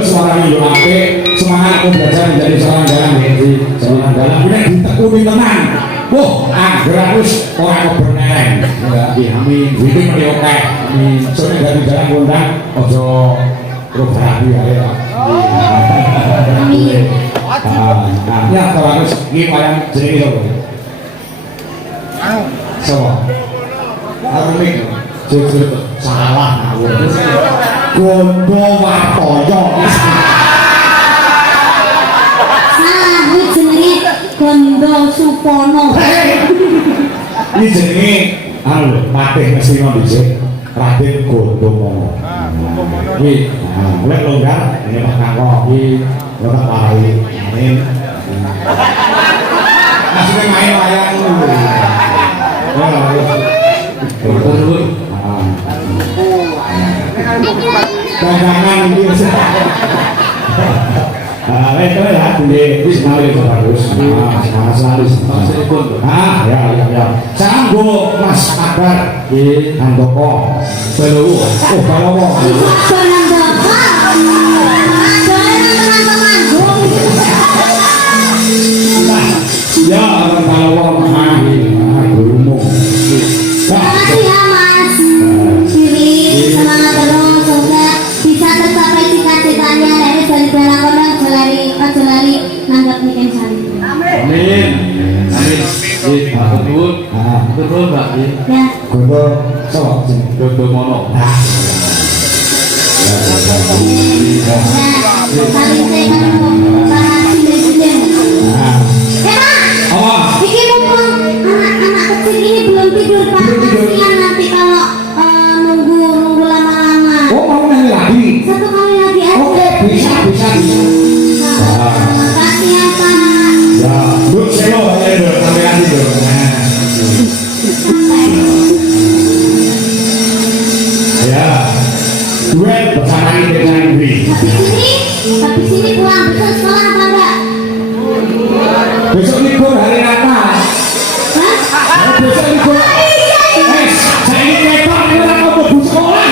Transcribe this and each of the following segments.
Suaranya yo apik, semangat aku belajar menjadi seorang dalang jadi seorang dalang ini ditekuni tenang. Wah, angger wis ora kebenaran. Ya, amin. Iki mesti oke. Amin. Soale dari dalang kondang aja program ya. Amin. Ya, terus iki wayang jenenge sapa? Sapa? Armik. Jujur salah aku. Gondo Wartoyo. Salah kuwi jenenge Gondo Supono. Iki jenenge anu lho, Patih Ngastina dhisik. Raden Gondo Mono. Iki lek longgar ini Pak Kangko iki lho tak warai. Amin. Maksudnya main wayang lho. Dagangan ini itu ya Budi Ismail itu bagus sangat selalu ya sekarang gue Mas Akbar di Handoko Balowo Balowo ya orang Balowo gurumu makasih ya Mas Billy, semangat terus semoga bisa tercapai cita-citanya dari dalang kondang jelari nanggap niken sari. Amin. Betul Mbak. Ya. Gondo sok Gondo Mono. Saling sehat para sindeng-sindeng. Pak, ini mumpung anak-anak kecil ini belum tidur Pak. Kasihan nanti kalau nunggu lama-lama. Oh, mau nyanyi lagi? Satu kali lagi aja. Oke, bisa. Makasih ya Pak. Ya, Duk, selo ya Duk, sampai lagi Duk. Ya, duet bersama dengan Indri. Habis ini pulang besok sekolah apa enggak? Besok libur hari Natal. Hah? Besok libur. Saya ini ketok ini orang mau ke sekolah.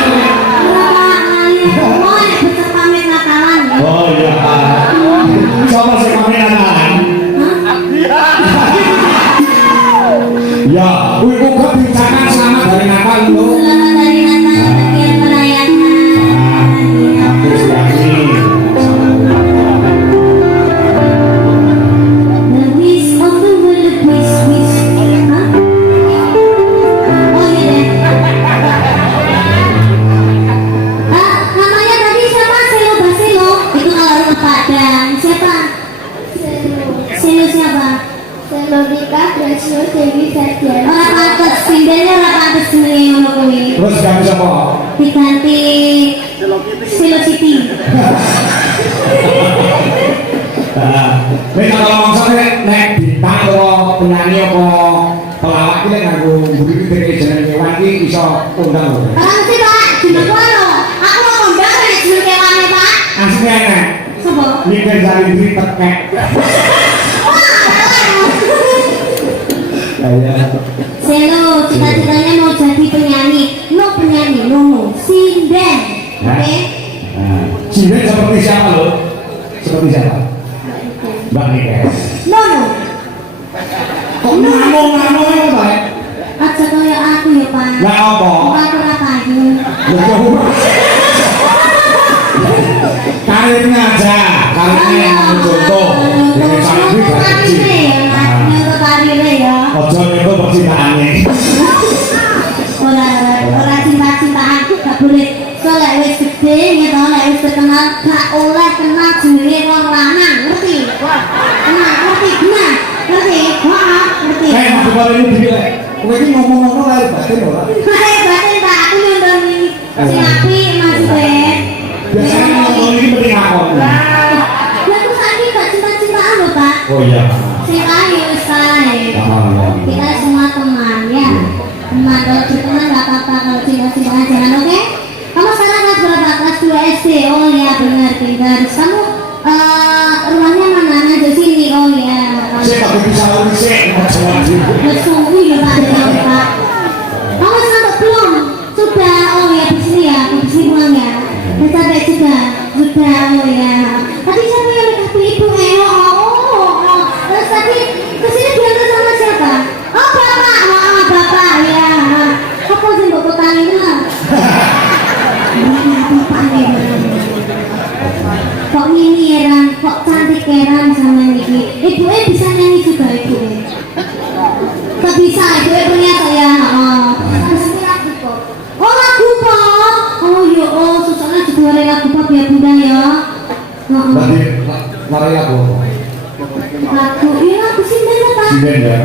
Oh, besok pamit Natalan ya? Oh iya. Siapa sih pamit Natalan? Ya, wiku kebijakan selamat dari Natal itu. Selamat dari Natal, bagian merayakan. The wish of the world, wish. Hah? Oh iya deh. Namanya tadi siapa? Selo Baselo. Itu kalau rumah Padang. Siapa? Selo siapa? Selodika Grasio Dewi Sardiana. Orang pantes, sindennya orang pantes senengnya ngono kuwi. Terus ganti siapa? Diganti Selo Siti. Nek kalau maksudnya nek bintang atau penyanyi apa pelawak iki nek nganggo budi iki jenenge kewan iki iso undang lho. Orang sih Pak, jenengku anu. Aku mau ngundang nek jeneng kewane Pak. Asline nek Sopo? mikir dari diri tekek. Selo, cita-citanya mau jadi penyanyi. No, sinden. Oke? Sinden seperti siapa lo? Seperti siapa? Mbak Nikes. No. Kok ngomong-ngomong itu Pak? Aja kaya aku ya Pak. Lah apa? Aku ora payu. Karirnya aja, karirnya yang contoh. Ini saya pribadi. Karirnya ya. Ojo nyoba percintaannya. Ora cinta-cintaan gak boleh. Soalnya wis gede gitu, nek wis terkenal gak oleh kenal jenenge wong lanang, ngerti? Ngerti? Wah, ngerti. Kayak masuk pada ini dikit. Kowe iki ngomong-ngomong lahir batin ora? Lahir batin tak aku nyondoni sing apik Mas Ben. Biasanya ngomong ini penting apa? Lah aku saiki gak cinta-cintaan lho, Pak. Oh iya. Sing ayo wis kae. Kita semua teman ya. Teman kalau berteman gak apa-apa, kalau cinta-cintaan jangan, oke? Kamu sekarang kelas berapa? Kelas 2 SD. Oh iya benar, pintar. Kamu rumahnya mana? Aja sini. Oh iya. Saya tak bisa urus sih. Bersungguh ya Pak. keran sama Niki. Ibu bisa nyanyi juga ibu. Gak bisa ibu ternyata ya. Terus ini lagu pop. Oh lagu pop. Oh yo susahnya juga lagu pop ya bunda ya. Berarti lari lagu Lagu ini lagu sinden ya pak. sinden ya.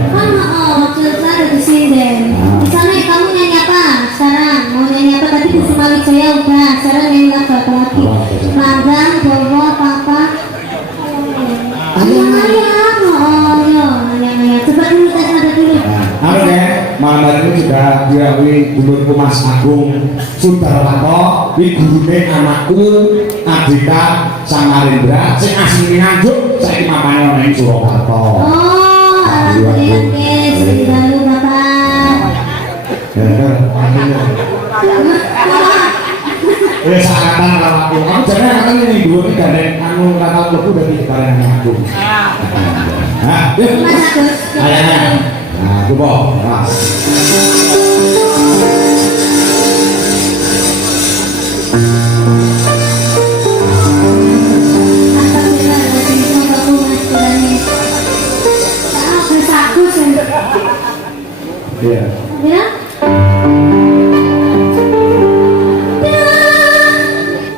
Selesai dari sinden. Misalnya kamu nyanyi apa sekarang? Mau nyanyi apa tadi di Semalik Jaya udah. Sekarang nyanyi lagu apa lagi? Magang, Bobo, Papa. Ayang, coba dulu tes nada dulu. Halo ya, malam hari ini sudah dirawui Gubernur Mas Agung Sudarwanto, ini gurune anakku Adita Samarindra, sing asli Nganjuk, saya mamane ana ing Surakarta. Oh, alhamdulillah guys, lalu bapak. Seangkatan kalau aku, kamu jangan angkatan ini dua nih gandeng anu kakak lebu dari kalian aku. Hah, yuk. Mas Agus. Ayahnya. Nah, coba. Mas.